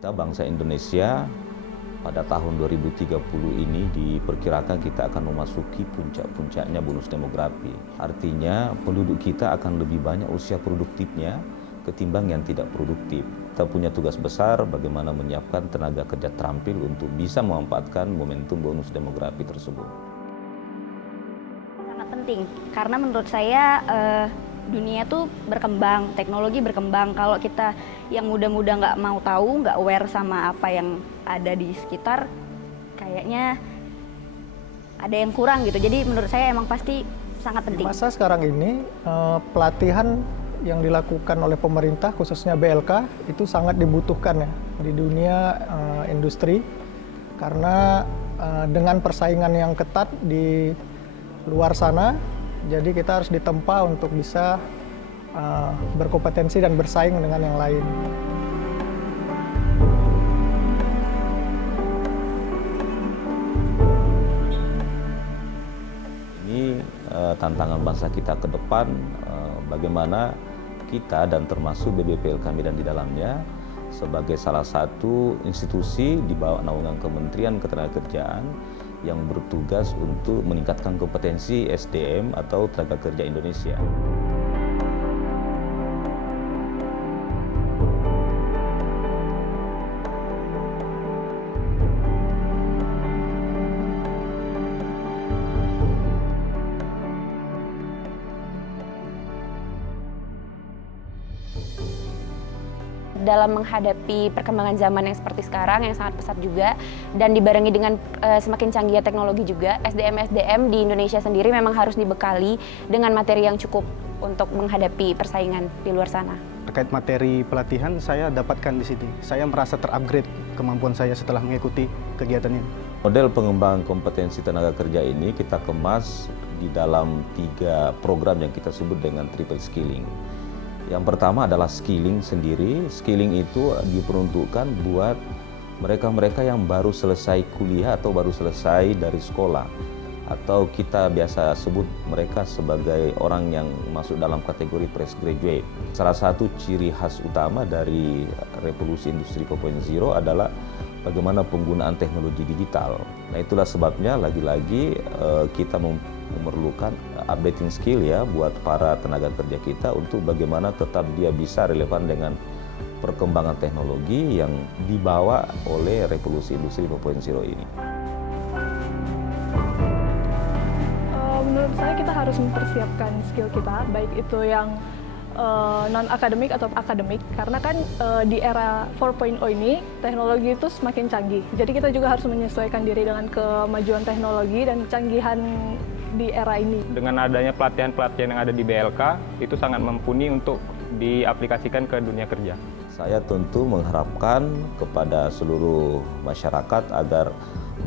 Kita bangsa Indonesia pada tahun 2030 ini diperkirakan kita akan memasuki puncak-puncaknya bonus demografi. Artinya penduduk kita akan lebih banyak usia produktifnya ketimbang yang tidak produktif. Kita punya tugas besar bagaimana menyiapkan tenaga kerja terampil untuk bisa memanfaatkan momentum bonus demografi tersebut. Sangat penting karena menurut saya dunia tuh berkembang, teknologi berkembang. Kalau kita yang muda-muda nggak mau tahu, nggak aware sama apa yang ada di sekitar, kayaknya ada yang kurang gitu. Jadi menurut saya emang pasti sangat penting. Di masa sekarang ini, pelatihan yang dilakukan oleh pemerintah, khususnya BLK, itu sangat dibutuhkan ya di dunia industri. Karena dengan persaingan yang ketat di luar sana, jadi kita harus ditempa untuk bisa berkompetensi dan bersaing dengan yang lain. Ini tantangan bangsa kita ke depan, bagaimana kita dan termasuk BBPLK Medan di dalamnya sebagai salah satu institusi di bawah naungan Kementerian Ketenagakerjaan yang bertugas untuk meningkatkan kompetensi SDM atau tenaga kerja Indonesia. Dalam menghadapi perkembangan zaman yang seperti sekarang yang sangat pesat juga dan dibarengi dengan semakin canggihnya teknologi juga, SDM di Indonesia sendiri memang harus dibekali dengan materi yang cukup untuk menghadapi persaingan di luar sana. Terkait materi pelatihan, saya dapatkan di sini. Saya merasa terupgrade kemampuan saya setelah mengikuti kegiatan ini. Model pengembangan kompetensi tenaga kerja ini kita kemas di dalam 3 program yang kita sebut dengan triple skilling. Yang pertama adalah skilling sendiri. Skilling itu diperuntukkan buat mereka-mereka yang baru selesai kuliah atau baru selesai dari sekolah. Atau kita biasa sebut mereka sebagai orang yang masuk dalam kategori fresh graduate. Salah satu ciri khas utama dari revolusi industri 4.0 adalah bagaimana penggunaan teknologi digital. Nah itulah sebabnya lagi-lagi kita memerlukan updating skill ya buat para tenaga kerja kita untuk bagaimana tetap dia bisa relevan dengan perkembangan teknologi yang dibawa oleh revolusi industri 4.0 ini. Menurut saya kita harus mempersiapkan skill kita, baik itu yang non-akademik atau akademik, karena kan di era 4.0 ini teknologi itu semakin canggih. Jadi kita juga harus menyesuaikan diri dengan kemajuan teknologi dan kecanggihan di era ini. Dengan adanya pelatihan-pelatihan yang ada di BLK, itu sangat mumpuni untuk diaplikasikan ke dunia kerja. Saya tentu mengharapkan kepada seluruh masyarakat agar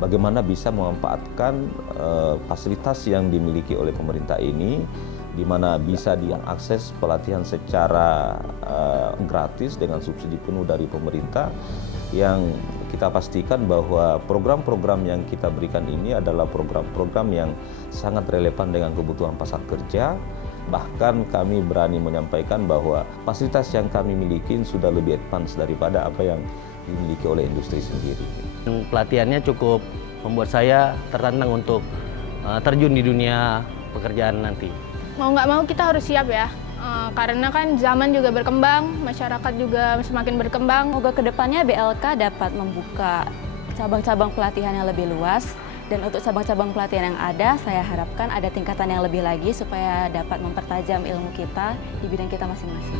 bagaimana bisa memanfaatkan fasilitas yang dimiliki oleh pemerintah ini, di mana bisa diakses pelatihan secara gratis dengan subsidi penuh dari pemerintah, yang kita pastikan bahwa program-program yang kita berikan ini adalah program-program yang sangat relevan dengan kebutuhan pasar kerja. Bahkan kami berani menyampaikan bahwa fasilitas yang kami miliki sudah lebih advance daripada apa yang dimiliki oleh industri sendiri. Pelatihannya cukup membuat saya tertantang untuk terjun di dunia pekerjaan nanti. Mau nggak mau kita harus siap ya, karena kan zaman juga berkembang, masyarakat juga semakin berkembang. Semoga kedepannya BLK dapat membuka cabang-cabang pelatihan yang lebih luas, dan untuk cabang-cabang pelatihan yang ada, saya harapkan ada tingkatan yang lebih lagi supaya dapat mempertajam ilmu kita di bidang kita masing-masing.